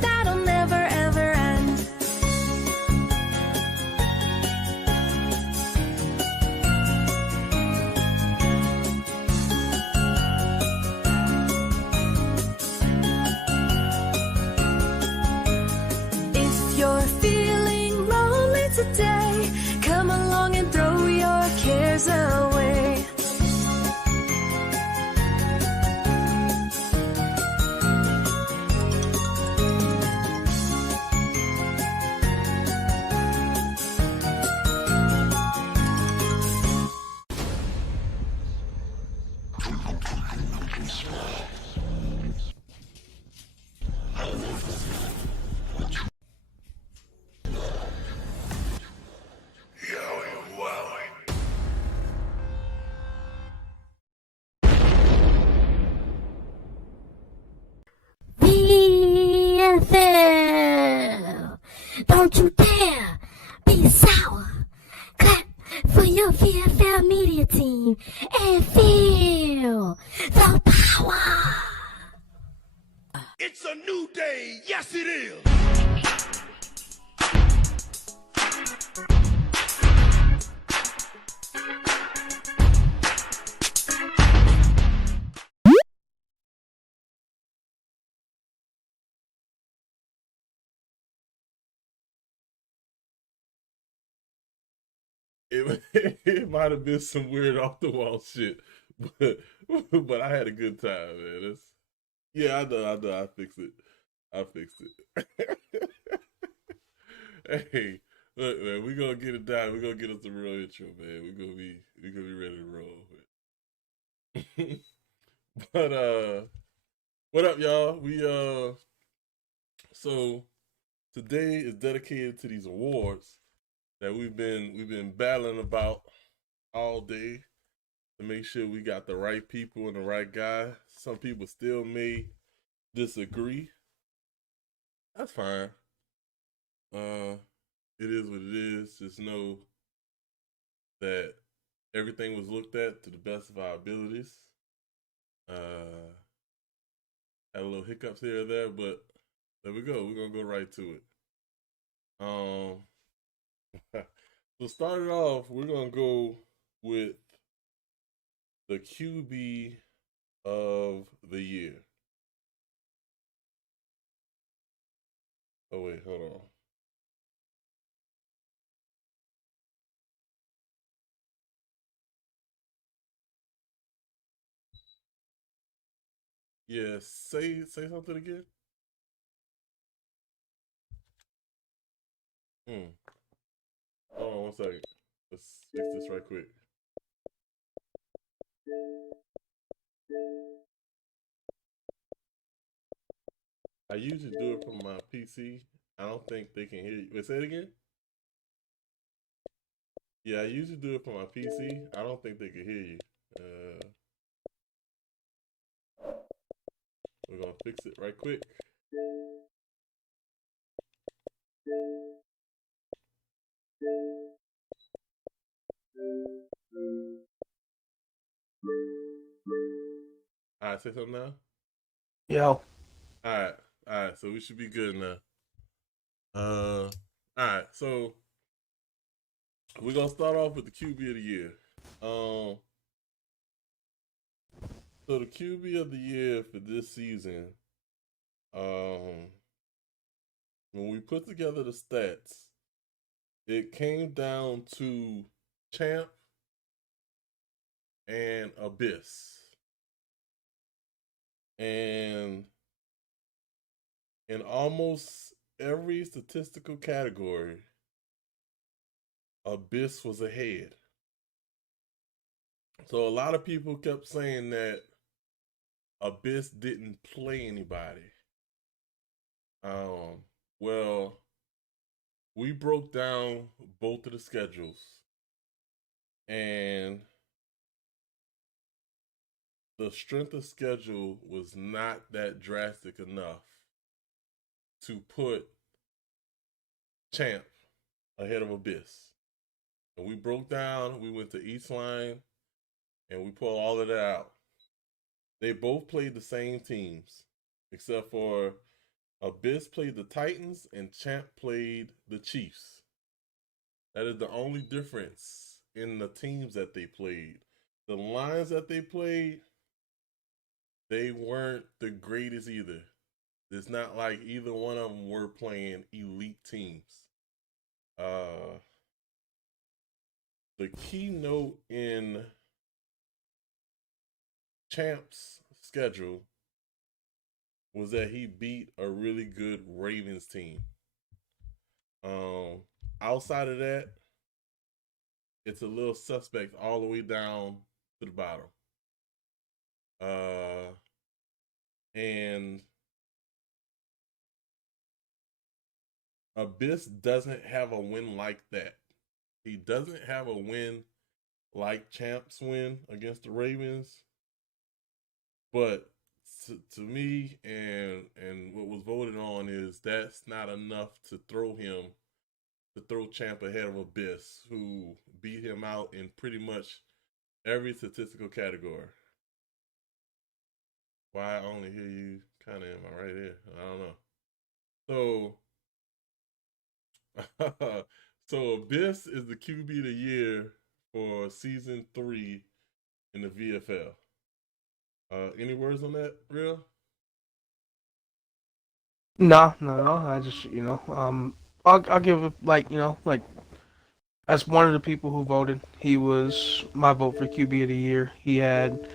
that'll never ever end. If you're feeling lonely today, come along and throw your cares away. VFL. Don't you dare be sour. Clap for your VFL media team and feel the power. It's a new day. Yes, it is. It might have been some weird off the wall shit, but I had a good time, man. Yeah, I know. I fixed it. Hey, look, man, we gonna get it down. We gonna get us a real intro, man. We gonna be ready to roll. But what up, y'all? So today is dedicated to these awards that we've been battling about all day to make sure we got the right people and the right guy. Some people still may disagree. That's fine. It is what it is. Just know that everything was looked at to the best of our abilities. Had a little hiccups here or there, but there we go. We're gonna go right to it. So starting off, we're gonna go with the QB of the year. Oh wait, hold on. Yeah, say something again. Hold on one second. Let's fix this right quick. I usually do it from my PC. I don't think they can hear you. Wait, say it again? Yeah, I usually do it from my PC. I don't think they can hear you. We're gonna fix it right quick. Alright, say something now? Yo. Alright, so we should be good now. Alright, so we're gonna start off with the QB of the year. So the QB of the year for this season, when we put together the stats, it came down to Champ and Abyss. And in almost every statistical category, Abyss was ahead. So a lot of people kept saying that Abyss didn't play anybody. Well, we broke down both of the schedules, and the strength of schedule was not that drastic enough to put Champ ahead of Abyss. And we broke down, we went to each line, and we pulled all of that out. They both played the same teams, except for Abyss played the Titans and Champ played the Chiefs. That is the only difference in the teams that they played. The lines that they played, they weren't the greatest either. It's not like either one of them were playing elite teams. The keynote in Champ's schedule was that he beat a really good Ravens team. Outside of that, it's a little suspect all the way down to the bottom. And Abyss doesn't have a win like that. He doesn't have a win like Champ's win against the Ravens. But to me, and what was voted on is that's not enough to throw Champ ahead of Abyss, who beat him out in pretty much every statistical category. Why I only hear you kind of in my right ear? I don't know. So Abyss is the QB of the year for season 3 in the VFL. Any words on that, Real? No. I just, I'll give it like as one of the people who voted, he was my vote for QB of the year. He had,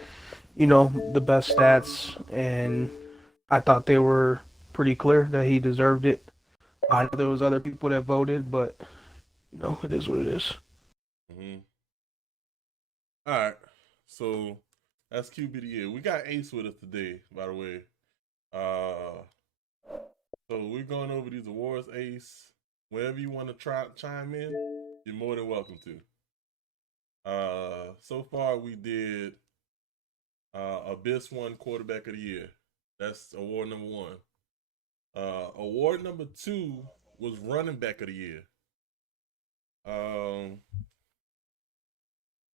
the best stats, and I thought they were pretty clear that he deserved it. I know there was other people that voted, but it is what it is. Mm-hmm. All right, so that's QB of the year. We got Ace with us today, by the way. So we're going over these awards, Ace. Wherever you want to chime in, you're more than welcome to. So far we did Abyss won quarterback of the year. That's award number 1. Award number 2 was running back of the year.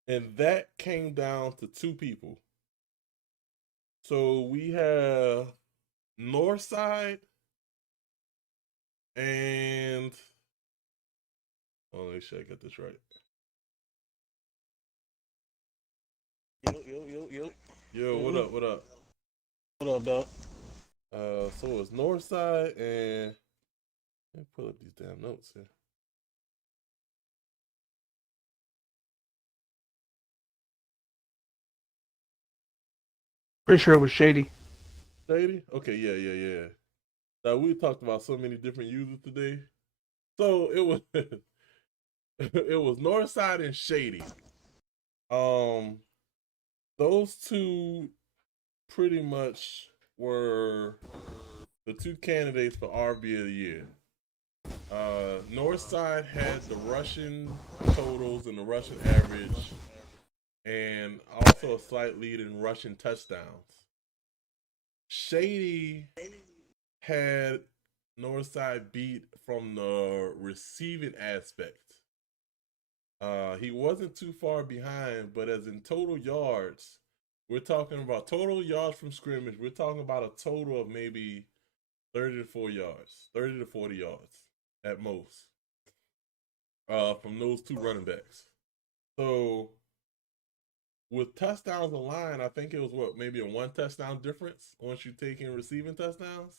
And that came down to 2 people. So we have Northside and make sure I get this right. Yo, what up? What up, dog? So it's Northside and let me pull up these damn notes here. Pretty sure it was Shady. Shady? Okay, yeah. Now we talked about so many different users today. So it was it was Northside and Shady. Those 2 pretty much were the 2 candidates for RB of the year. Northside had the rushing totals and the rushing average, and also a slight lead in rushing touchdowns. Shady had Northside beat from the receiving aspect. He wasn't too far behind, but as in total yards, we're talking about total yards from scrimmage. We're talking about a total of maybe 30 to 40 yards at most from those 2 running backs. So with touchdowns on line, I think it was maybe a 1 touchdown difference once you take in receiving touchdowns,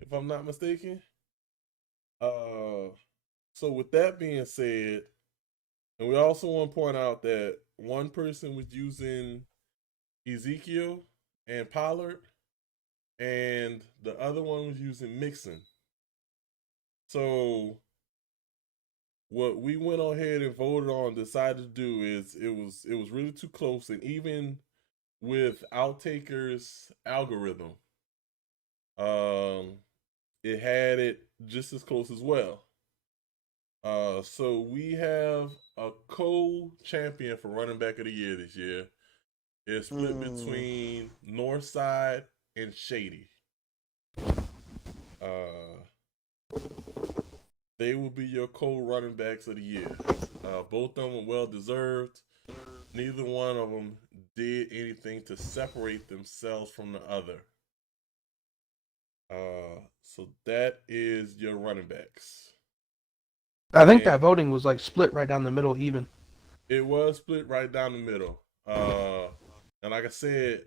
if I'm not mistaken. So with that being said, and we also want to point out that one person was using Ezekiel and Pollard, and the other one was using Mixon. So what we went ahead and voted on, decided to do is it was really too close, and even with Outtaker's algorithm, it had it just as close as well. So we have a co-champion for running back of the year this year. It's split between Northside and Shady. They will be your co-running backs of the year. Both of them are well deserved. Neither one of them did anything to separate themselves from the other. So that is your running backs. I think that And voting was like split right down the middle, even. it was split right down the middle. And like I said,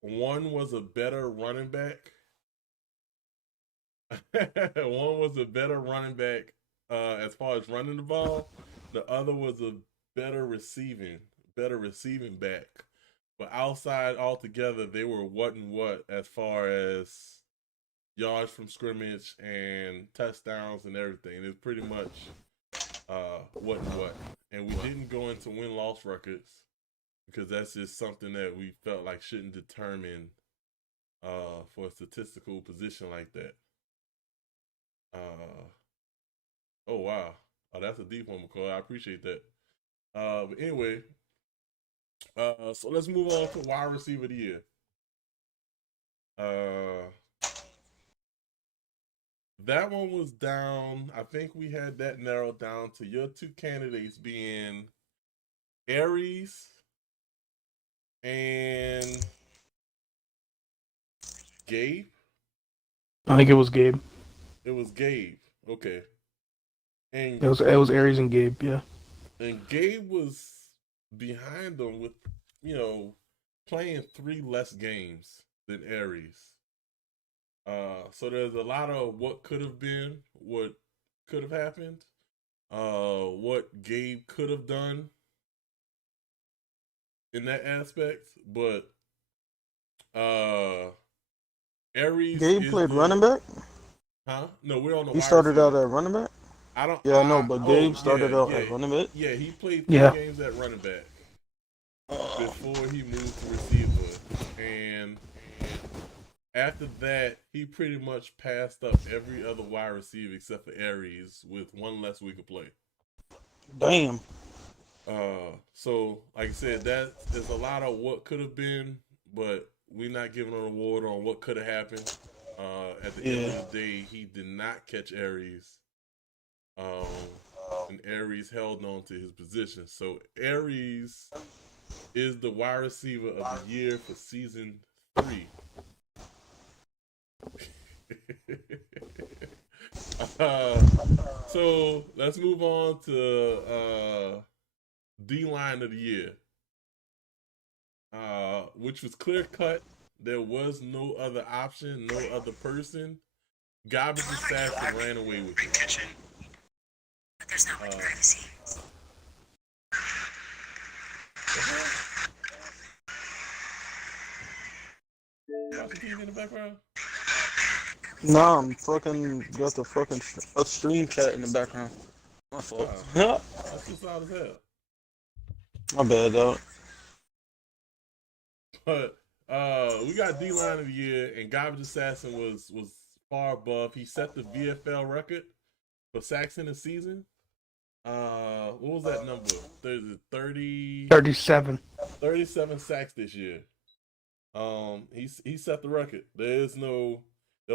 one was a better running back. One was a better running back as far as running the ball. The other was a better receiving back. But outside altogether, they were what and what as far as yards from scrimmage and touchdowns and everything. It's pretty much what and what. And we didn't go into win-loss records because that's just something that we felt like shouldn't determine for a statistical position like that. Oh wow. Oh, that's a deep one, McCoy. I appreciate that. But anyway, so let's move on to wide receiver of the year. That one was down. I think we had that narrowed down to your two candidates being Aries and Gabe. I think it was Gabe. It was Gabe. Okay. And It was Aries and Gabe. Yeah. And Gabe was behind them with, playing 3 less games than Aries. So there's a lot of what could have been, what could have happened, what Gabe could have done in that aspect. But Aries. Gabe played running back? Huh? No, we're on the He wide started receiver. out at running back? I don't. Yeah, I know, but Gabe started out at running back? Yeah, he played 3 Yeah. games at running back before he moved to receiver. And after that, he pretty much passed up every other wide receiver except for Aries with 1 less week of play. Damn. So like I said, there's a lot of what could have been, but we're not giving an award on what could have happened. At the end of the day, he did not catch Aries. And Aries held on to his position. So Aries is the wide receiver of the year for season 3. So let's move on to D-line of the year, which was clear cut. There was no other option, no other person. Garbage Assassin ran away with it. But there's not much privacy. Watching TV in the background? Nah, I'm fucking got the fucking stream chat in the background. My fault. That's just loud as hell. My bad, dog. But we got D-line of the year, and Garbage Assassin was far above. He set the VFL record for sacks in a season. What was that number? 37. 37 sacks this year. He set the record. There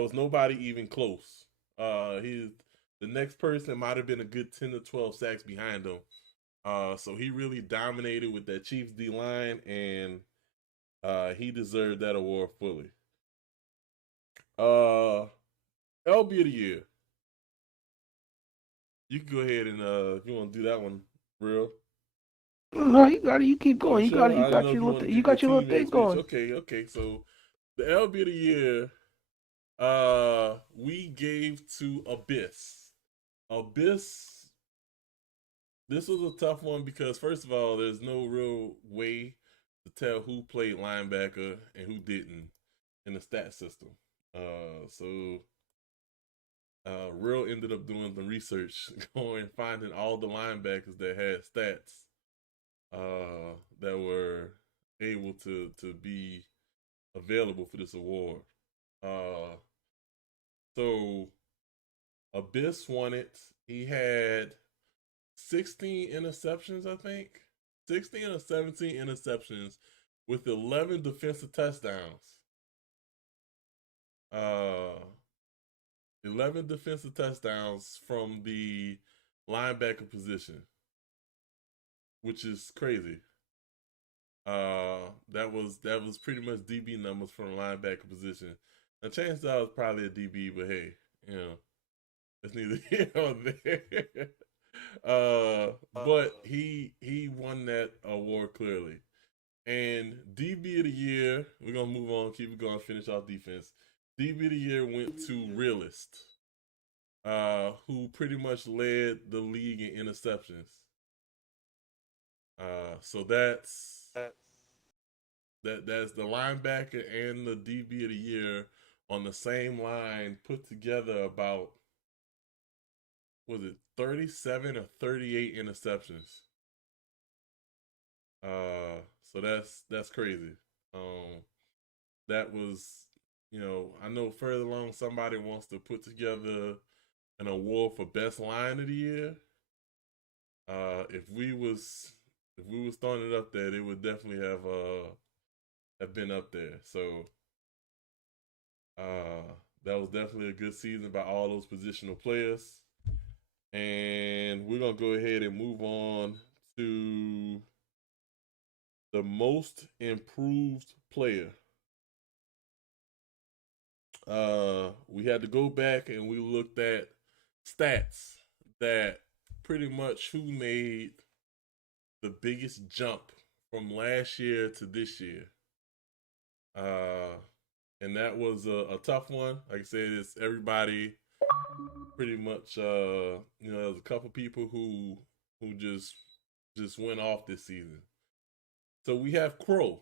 was nobody even close. The next person might have been a good 10 to 12 sacks behind him. So he really dominated with that Chiefs D line, and he deserved that award fully. LB of the year. You can go ahead and if you want to do that one, real. No, you got it. You keep going. Sure? You got your little thing going. Okay. So the LB of the year, we gave to Abyss. Abyss. This was a tough one because first of all, there's no real way to tell who played linebacker and who didn't in the stat system. So Real ended up doing the research, going finding all the linebackers that had stats that were able to be available for this award. So Abyss won it. He had 16 interceptions, I think. 16 or 17 interceptions with 11 defensive touchdowns. 11 defensive touchdowns from the linebacker position, which is crazy. That was pretty much DB numbers from the linebacker position. A chance I was probably a DB, but hey, you know, it's neither here nor there. But he won that award clearly. And DB of the year, we're gonna move on, keep it going, finish off defense. DB of the year went to Realist, who pretty much led the league in interceptions. So that's the linebacker and the DB of the year on the same line put together about, was it 37 or 38 interceptions? So that's crazy. That was, you know, I know further along somebody wants to put together an award for best line of the year. If we was throwing it up there, it would definitely have been up there. So that was definitely a good season by all those positional players. And we're gonna go ahead and move on to the most improved player. We had to go back and we looked at stats that pretty much who made the biggest jump from last year to this year. And that was a tough one. Like I said, it's everybody pretty much, you know, there's a couple people who just went off this season. So we have Crow.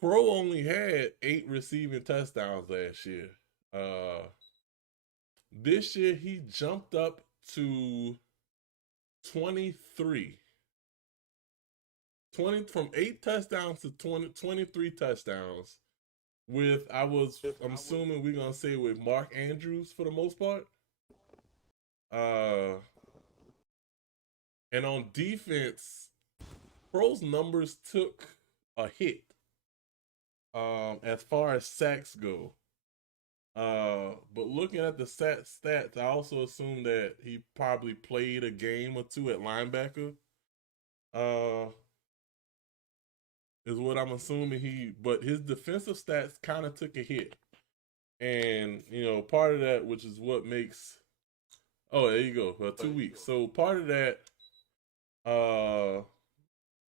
Crow only had 8 receiving touchdowns last year. This year he jumped up to 23. From 8 touchdowns to 23 touchdowns. I'm assuming we're gonna say with Mark Andrews for the most part. And on defense, Crow's numbers took a hit. As far as sacks go. But looking at the stats, I also assume that he probably played a game or two at linebacker. Is what I'm assuming but his defensive stats kind of took a hit. And, you know, part of that, which is what makes, oh, there you go, 2 weeks. So part of that,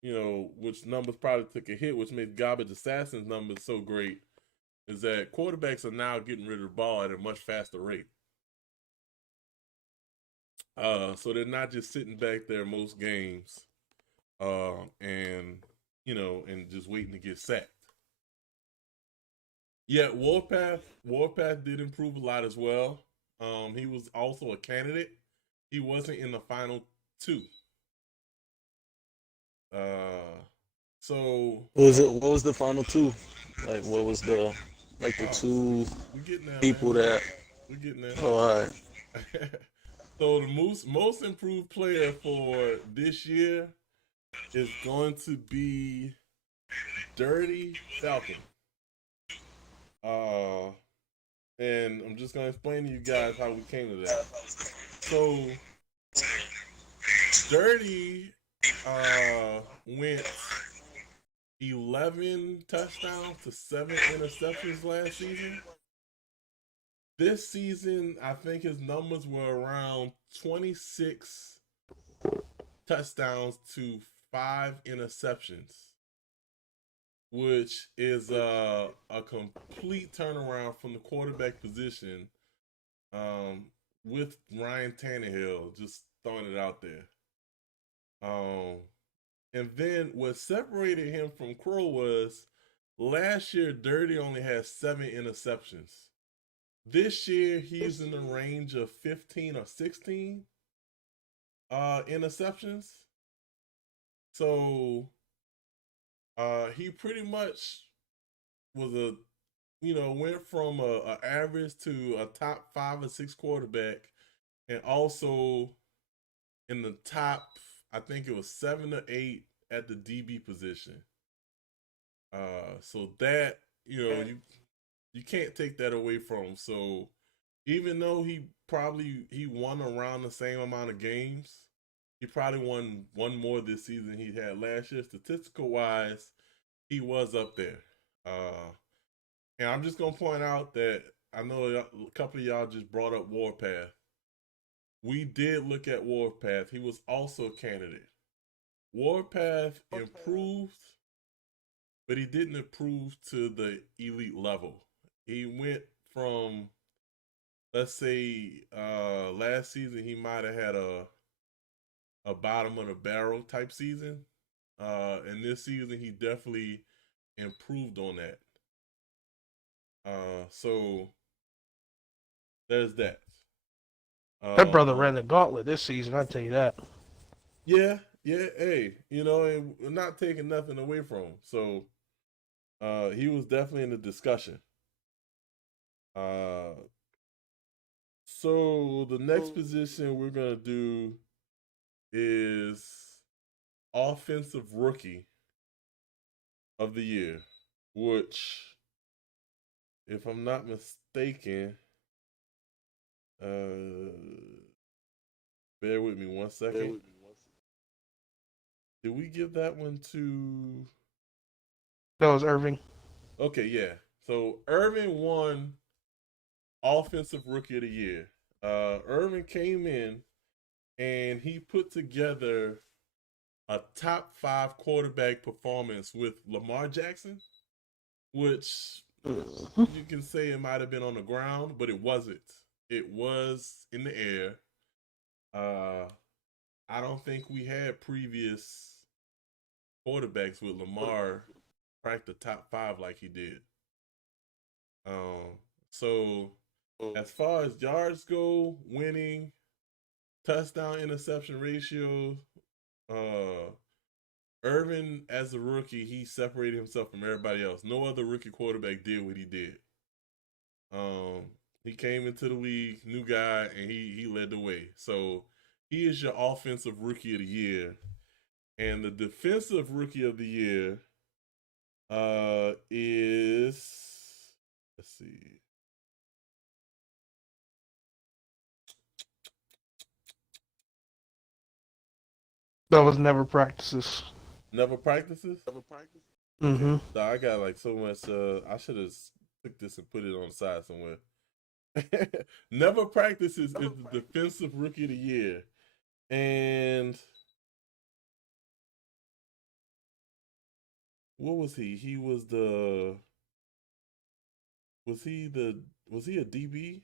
you know, which numbers probably took a hit, which made Garbage Assassin's numbers so great, is that quarterbacks are now getting rid of the ball at a much faster rate. So they're not just sitting back there most games, and, you know, and just waiting to get sacked. Yeah, Warpath did improve a lot as well. He was also a candidate. He wasn't in the final 2. So What was the final 2? Like, what was the 2 we're getting there, people man. We're getting there. Oh, all right. So the most improved player for this year is going to be Dirty Falcon. And I'm just gonna explain to you guys how we came to that. So Dirty went 11 touchdowns to 7 interceptions last season. This season, I think his numbers were around 26 touchdowns to 5 interceptions, which is a complete turnaround from the quarterback position, with Ryan Tannehill, just throwing it out there. And then what separated him from Crow was last year Dirty only had 7 interceptions. This year he's in the range of 15 or 16 interceptions. So he pretty much was went from a average to a top 5 or 6 quarterback, and also in the top, I think it was 7 or 8 at the DB position. So that, you can't take that away from him. So even though he won around the same amount of games, he probably won one more this season than he had last year. Statistical wise, he was up there. And I'm just gonna point out that I know a couple of y'all just brought up Warpath. We did look at Warpath. He was also a candidate. Warpath improved, but he didn't improve to the elite level. He went from, let's say, last season he might have had a bottom of the barrel type season. And this season he definitely improved on that. So there's that. That brother ran the gauntlet this season, I tell you that. Yeah, hey, and we're not taking nothing away from him. So he was definitely in the discussion. So the next position we're gonna do is offensive rookie of the year, which, if I'm not mistaken, bear with me 1 second. Did we give that one to? That was Irving. Okay, yeah. So Irving won offensive rookie of the year. Irving came in and he put together a top 5 quarterback performance with Lamar Jackson, which you can say it might have been on the ground, but it wasn't. It was in the air. I don't think we had previous quarterbacks with Lamar crack the top 5 like he did. So as far as yards go, winning, touchdown interception ratio, Irvin as a rookie, he separated himself from everybody else. No other rookie quarterback did what he did. He came into the league, new guy, and he led the way. So he is your offensive rookie of the year. And the defensive rookie of the year is, let's see. That was Never Practices. Never Practices? Mm-hmm. No, I got like so much. I should have took this and put it on the side somewhere. Never Practices is the defensive rookie of the year. And what was he? He was the. Was he a DB?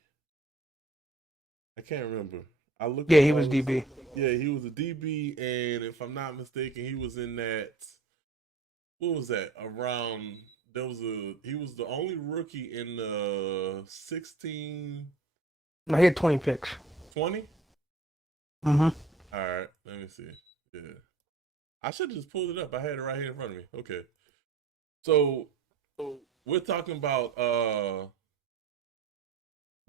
I can't remember. I looked. Yeah, he was DB. Yeah, he was a DB, and if I'm not mistaken, he was in that. What was that? Around he was the only rookie in the 16. No, he had 20 picks. 20? Mm-hmm. All right, let me see. Yeah, I should have just pulled it up. I had it right here in front of me. Okay, so we're talking about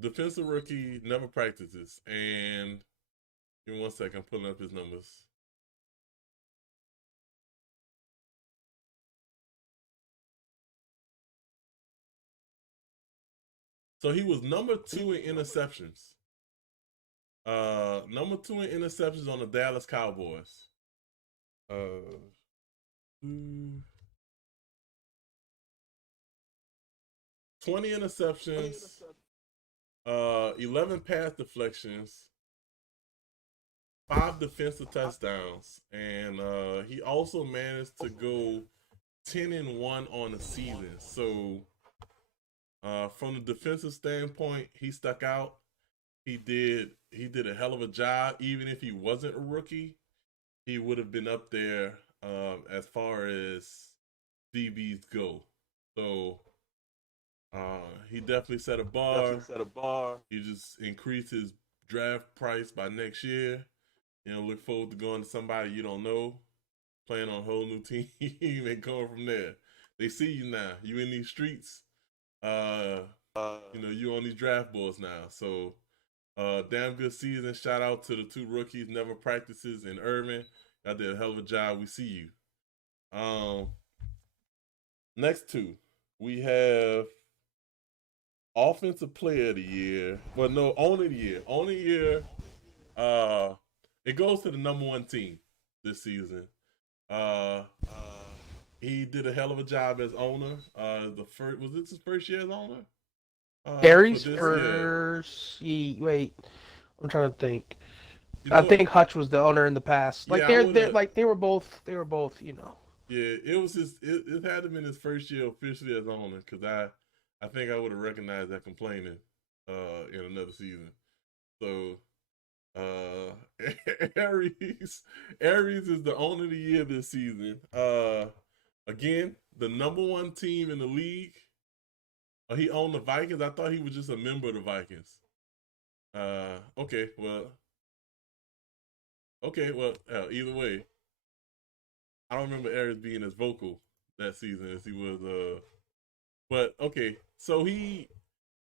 defensive rookie, Never Practices, and give me 1 second. I'm pulling up his numbers. So he was number 2 in interceptions. Number 2 in interceptions on the Dallas Cowboys. 20 interceptions, 11 pass deflections, 5 defensive touchdowns, and he also managed to go 10-1 on the season. So from the defensive standpoint, he stuck out. He did a hell of a job. Even if he wasn't a rookie, he would have been up there as far as DBs go. So he definitely set a bar. He just increased his draft price by next year. Look forward to going to somebody you don't know, playing on a whole new team, and going from there. They see you now. You in these streets. You on these draft boards now. So damn good season. Shout out to the 2 rookies, Never Practices and Irvin. Y'all did a hell of a job. We see you. Next 2, we have Offensive Player of the Year. Well, no, Owner of the Year. Owner of the Year. It goes to the number 1 team this season. he did a hell of a job as owner. The first was this his first year as owner? Aries Yeah. first. Wait, I'm trying to think. You I know, think Hutch was the owner in the past. Like yeah, I would they're have. like they were both. You know. Yeah, it was his. It had to been his first year officially as owner because I think I would have recognized that complaining in another season. So Aries is the owner of the year this season. Again, the number one team in the league. He owned the Vikings. I thought he was just a member of the Vikings. Okay, well, either way, I don't remember Aries being as vocal that season as he was. But okay, so he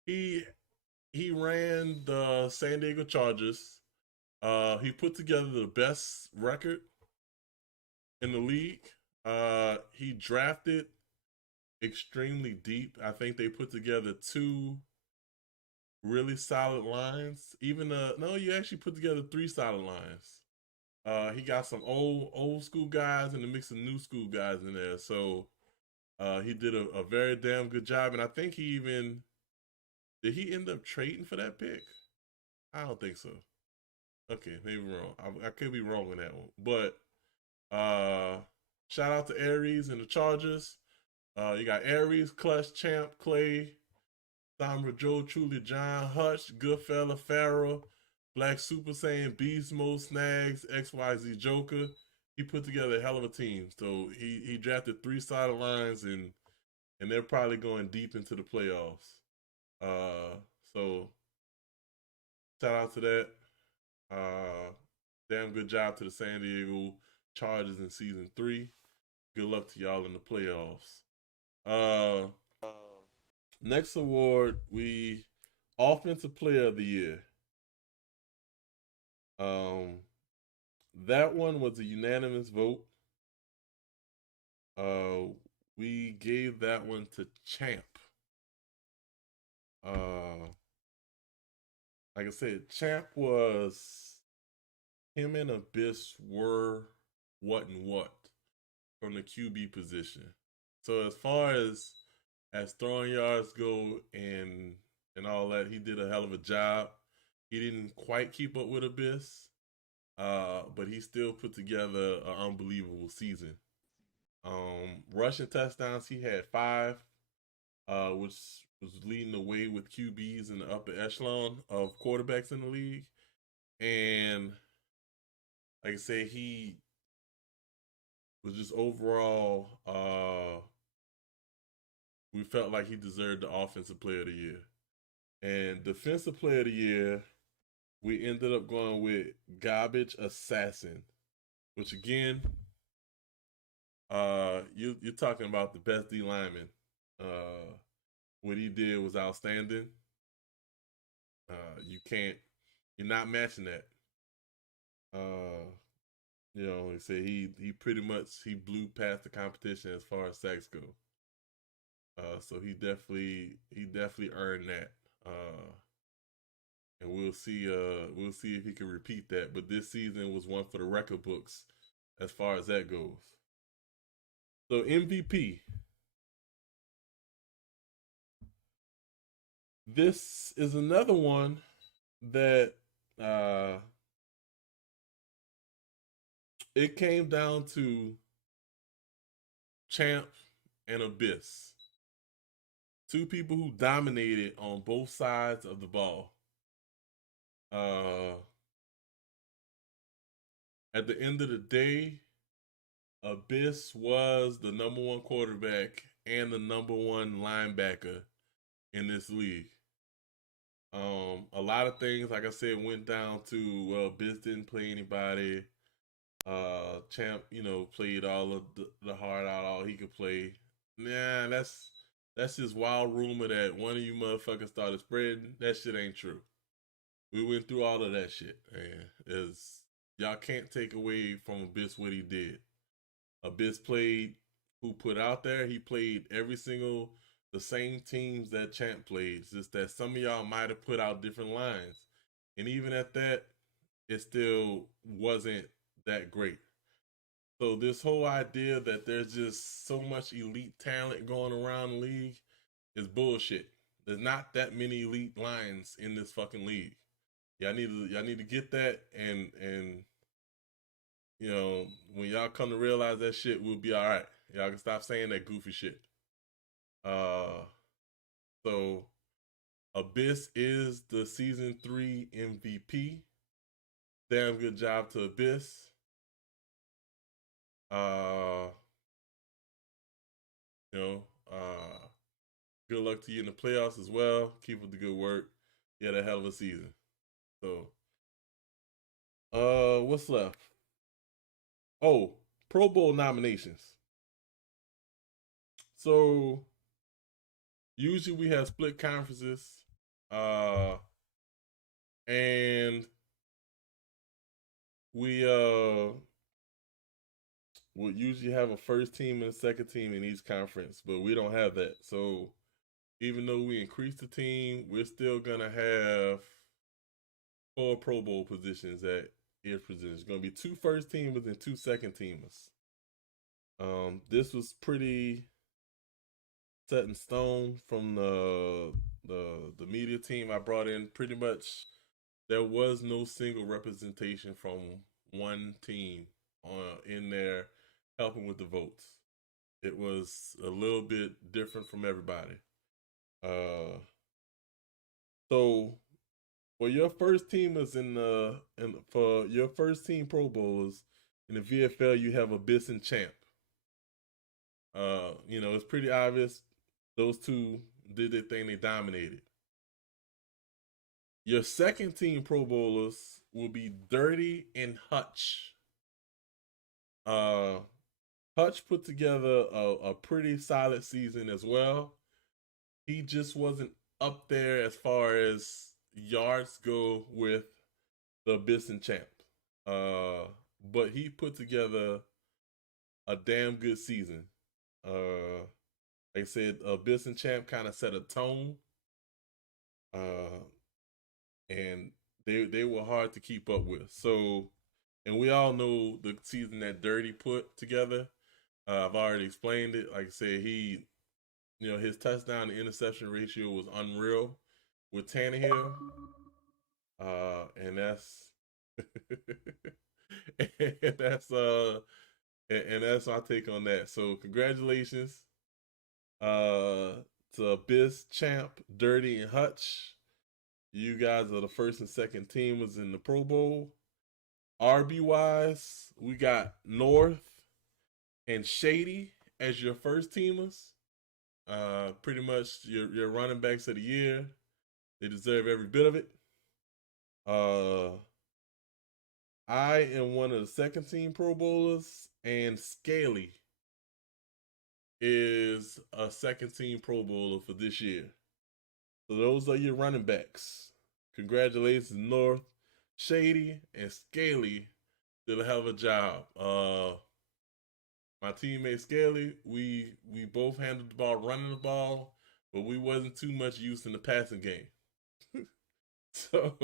ran the San Diego Chargers. He put together the best record in the league. He drafted extremely deep. I think they put together two really solid lines. Even no, you actually put together three solid lines. He got some old school guys and a mix of new school guys in there. So he did a very damn good job. And I think did he end up trading for that pick? I don't think so. Okay, maybe wrong. I could be wrong on that one. But shout out to Aries and the Chargers. You got Aries, Clutch, Champ, Clay, Sombra, Joe, Truly, John, Hutch, Goodfella, Pharaoh, Black Super Saiyan, Beast Mode, Snags, XYZ Joker. He put together a hell of a team. So he drafted three solid lines and they're probably going deep into the playoffs. So shout out to that. Damn good job to the San Diego Chargers in season 3. Good luck to y'all in the playoffs. Next award, we Offensive Player of the Year. That one was a unanimous vote. We gave that one to Champ. Like I said, Champ was him and Abyss were what and what from the QB position. So as far as throwing yards go and all that, he did a hell of a job. He didn't quite keep up with Abyss, but he still put together an unbelievable season. Rushing touchdowns, he had 5, which was leading the way with QBs in the upper echelon of quarterbacks in the league. And like I say, he was just overall, we felt like he deserved the Offensive Player of the Year. And Defensive Player of the Year, we ended up going with Garbage Assassin, which again, you're talking about the best D lineman. What he did was outstanding. You're not matching that. They say he pretty much blew past the competition as far as sacks go. So he definitely earned that. And we'll see if he can repeat that. But this season was one for the record books as far as that goes. So MVP. This is another one that it came down to Champ and Abyss. Two people who dominated on both sides of the ball. At the end of the day, Abyss was the number 1 quarterback and the number 1 linebacker in this league. A lot of things, like I said, went down to Abyss didn't play anybody. Champ, played all of the hard out, all he could play. Nah, that's just wild rumor that one of you motherfuckers started spreading. That shit ain't true. We went through all of that shit, man. Y'all can't take away from Abyss what he did. Abyss played who put out there. He played the same teams that Champ played. It's just that some of y'all might have put out different lines. And even at that, it still wasn't that great. So this whole idea that there's just so much elite talent going around the league is bullshit. There's not that many elite Lions in this fucking league. Y'all need to get that, and you know, when y'all come to realize that shit, we'll be all right. Y'all can stop saying that goofy shit. So Abyss is the season 3 MVP. Damn good job to Abyss. Good luck to you in the playoffs as well. Keep up the good work. You had a hell of a season. So, what's left? Oh, Pro Bowl nominations. So, usually we have split conferences, and we would usually have a first team and a second team in each conference, but we don't have that. So, even though we increased the team, we're still gonna have 4 Pro Bowl positions at each position. It's gonna be 2 first teamers and 2 second teamers. This was pretty set in stone from the media team I brought in. Pretty much, there was no single representation from one team in there helping with the votes. It was a little bit different from everybody. So for your first teamers for your first team Pro Bowlers in the VFL, you have Abyss and Champ. It's pretty obvious those two did their thing, they dominated. Your second team Pro Bowlers will be Dirty and Hutch. Hutch put together a pretty solid season as well. He just wasn't up there as far as yards go with the Abyss and Champ. But he put together a damn good season. Like I said, Abyss and Champ kind of set a tone. And they were hard to keep up with. So, and we all know the season that Dirty put together. I've already explained it. Like I said, his touchdown to interception ratio was unreal with Tannehill. And that's and that's my take on that. So congratulations to Abyss, Champ, Dirty, and Hutch. You guys are the first and second teamers in the Pro Bowl. RB wise, we got North and Shady as your first teamers. Pretty much your running backs of the year. They deserve every bit of it. I am one of the second team Pro Bowlers, and Scaly is a second team Pro Bowler for this year. So those are your running backs. Congratulations, North, Shady, and Scaly did a hell of a job. My teammate Scaly, we both handled the ball, running the ball, but we wasn't too much use in the passing game. So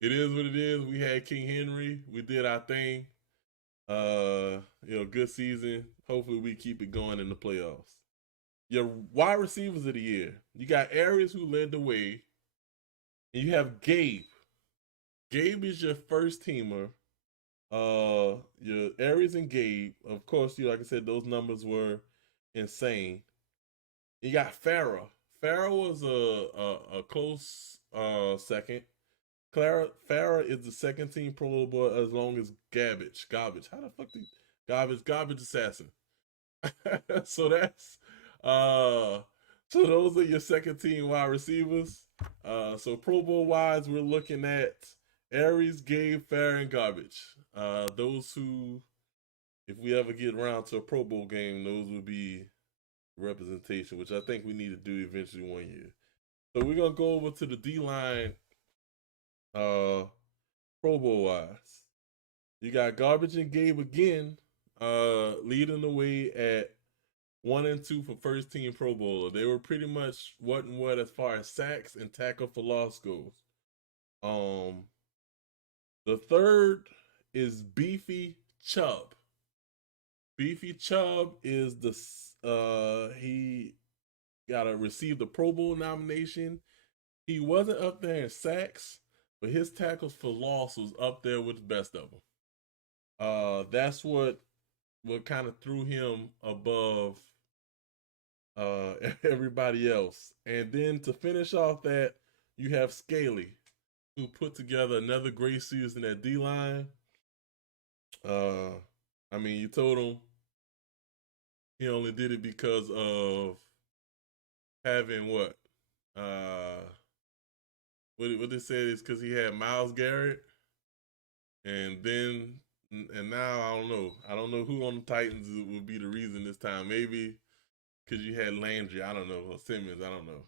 it is what it is. We had King Henry. We did our thing. Good season. Hopefully we keep it going in the playoffs. Your wide receivers of the year. You got Aries, who led the way. And you have Gabe. Gabe is your first teamer. Your Aries and Gabe. Of course, like I said, those numbers were insane. You got Farrah. Farrah was a close second. Farrah is the second team Pro Bowl as long as Garbage. How the fuck did Garbage assassin? So that's so those are your second team wide receivers. So Pro Bowl wise, we're looking at Aries, Gabe, Farrah, and Garbage. Those who, if we ever get around to a Pro Bowl game, those would be representation, which I think we need to do eventually one year. So we're gonna go over to the D-line Pro Bowl wise. You got Garbage and Gabe again leading the way at 1 and 2 for first team Pro Bowler. They were pretty much what and what as far as sacks and tackle for loss goes. The third is Beefy Chubb. Beefy Chubb is he received a Pro Bowl nomination. He wasn't up there in sacks, but his tackles for loss was up there with the best of them. That's what kind of threw him above everybody else. And then to finish off that, you have Scaly, who put together another great season at D-line. I mean, you told him he only did it because of having what? What they said is because he had Myles Garrett, and now I don't know. I don't know who on the Titans would be the reason this time. Maybe because you had Landry. I don't know, or Simmons. I don't know.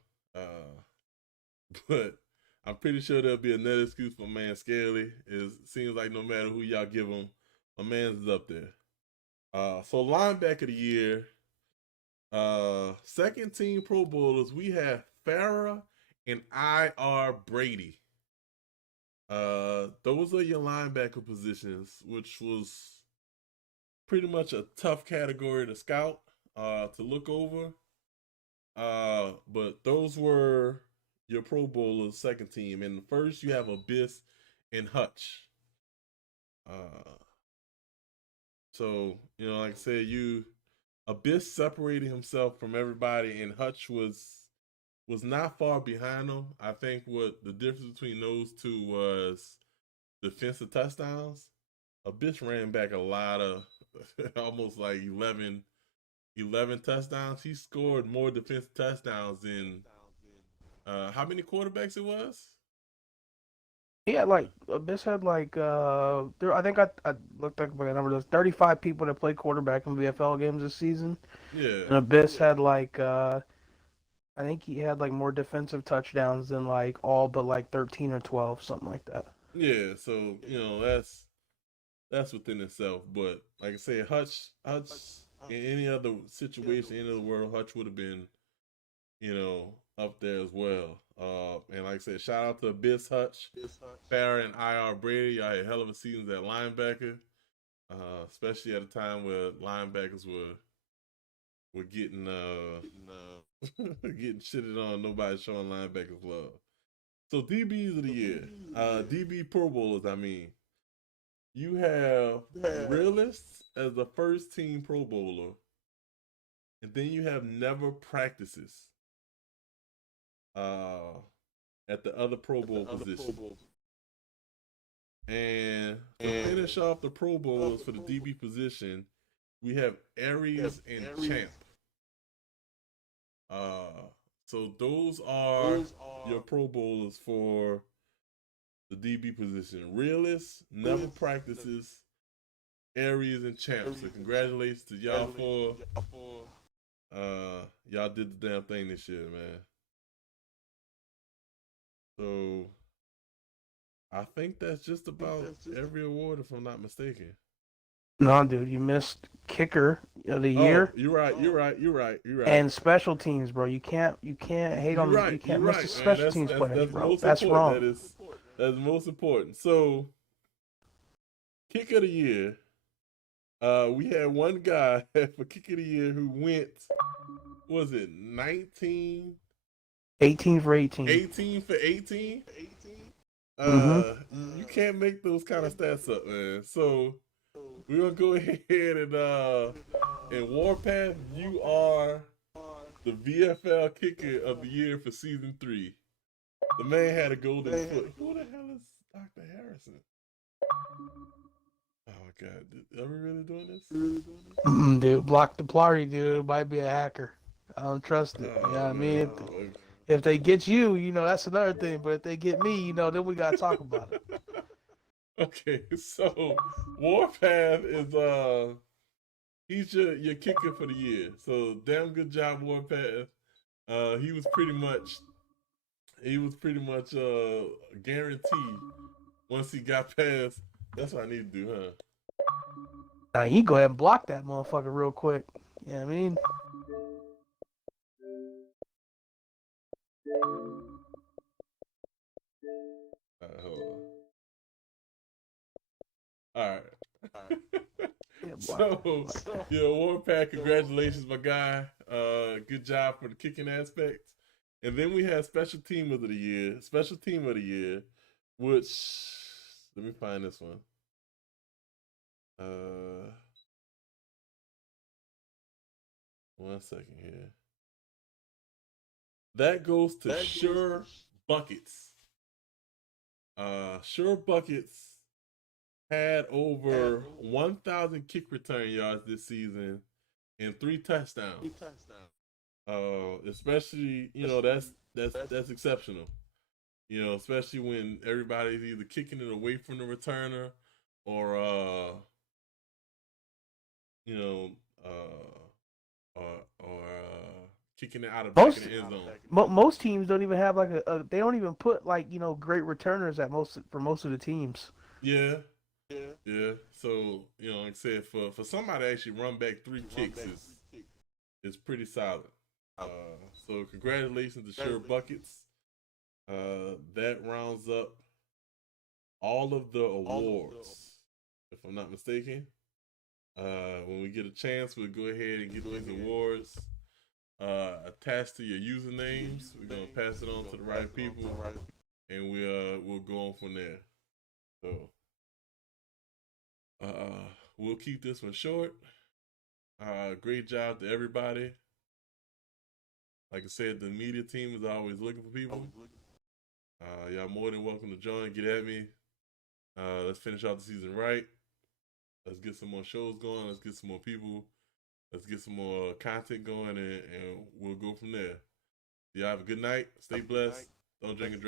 But I'm pretty sure there'll be another excuse for man Scaly. It seems like no matter who y'all give him, my man's is up there. So linebacker of the year, second team Pro Bowlers, we have Farah and I.R. Brady. Those are your linebacker positions, which was pretty much a tough category to scout, to look over. But those were your Pro Bowlers, second team. And first, you have Abyss and Hutch. So, like I said, Abyss separated himself from everybody, and Hutch was not far behind him. I think what the difference between those two was defensive touchdowns. Abyss ran back a lot of, almost like 11 touchdowns. He scored more defensive touchdowns than how many quarterbacks it was? He had Abyss had I think I looked up my number. There's 35 people that played quarterback in VFL games this season. Yeah. And Abyss had I think he had more defensive touchdowns than all but 13 or 12, something like that. Yeah, so that's within itself. But like I said, Hutch in any other situation, in the world, Hutch would have been, up there as well. And like I said, shout out to Abyss, Hutch, Farah, and I.R. Brady. Y'all had hell of a season at linebacker, especially at a time where linebackers were getting getting shitted on. Nobody's showing linebackers love. So DBs of the year, DB Pro Bowlers. I mean, you have Realists as the first team Pro Bowler, and then you have Never Practices at the other Pro Bowl position. And to finish off the Pro Bowls for the DB position, we have Aries and Champ. So those are your Pro Bowlers for the DB position. Realists, Never Practices, Aries, and Champ. So congratulations to y'all for y'all did the damn thing this year, man. So I think that's just about every award, if I'm not mistaken. No, dude, you missed kicker of the year. You're right. And special teams, bro. You can't hate on you can't miss the special teams players, bro. That's wrong. That's most important. So, kick of the year. We had one guy for kick of the year who went, was it 19? 18 for 18. 18 for 18? You can't make those kind of stats up, man. So we're gonna go ahead and Warpath, you are the VFL kicker of the year for season 3. The man had a golden foot. Who the hell is Dr. Harrison? Oh my god, are we really doing this? Dude, block the party, dude. It might be a hacker. I don't trust it. You know what I mean? If they get you, that's another thing. But if they get me, then we gotta talk about it. Okay, so Warpath is he's your kicker for the year. So damn good job, Warpath. He was pretty much guaranteed once he got past. That's what I need to do, huh? Now you go ahead and block that motherfucker real quick. You know what I mean? Hold on. All right. Yeah, boy. So, Warpath, congratulations, my guy. Good job for the kicking aspect. And then we had special team of the year. Special team of the year, which let me find this one. One second here. That goes to Sure Buckets. Sure Buckets had over 1,000 kick return yards this season and 3 touchdowns. Especially, that's exceptional. Especially when everybody's either kicking it away from the returner or kicking it out of back of the end zone. Most teams don't even have they don't even put great returners at for most of the teams. Yeah. So like I said, for somebody to actually run back 3 kicks is pretty solid. So congratulations to Sure Buckets. That rounds up all of the awards, if I'm not mistaken. When we get a chance, we'll go ahead and get these awards attached to your usernames. We're gonna pass it on to the right people, and we'll go on from there. So we'll keep this one short. Great job to everybody. Like I said, the media team is always looking for people. Y'all more than welcome to join. Get at me. Let's finish out the season right. Let's get some more shows going. Let's get some more people. Let's get some more content going, and we'll go from there. Y'all have a good night. Stay blessed. Don't drink and drive.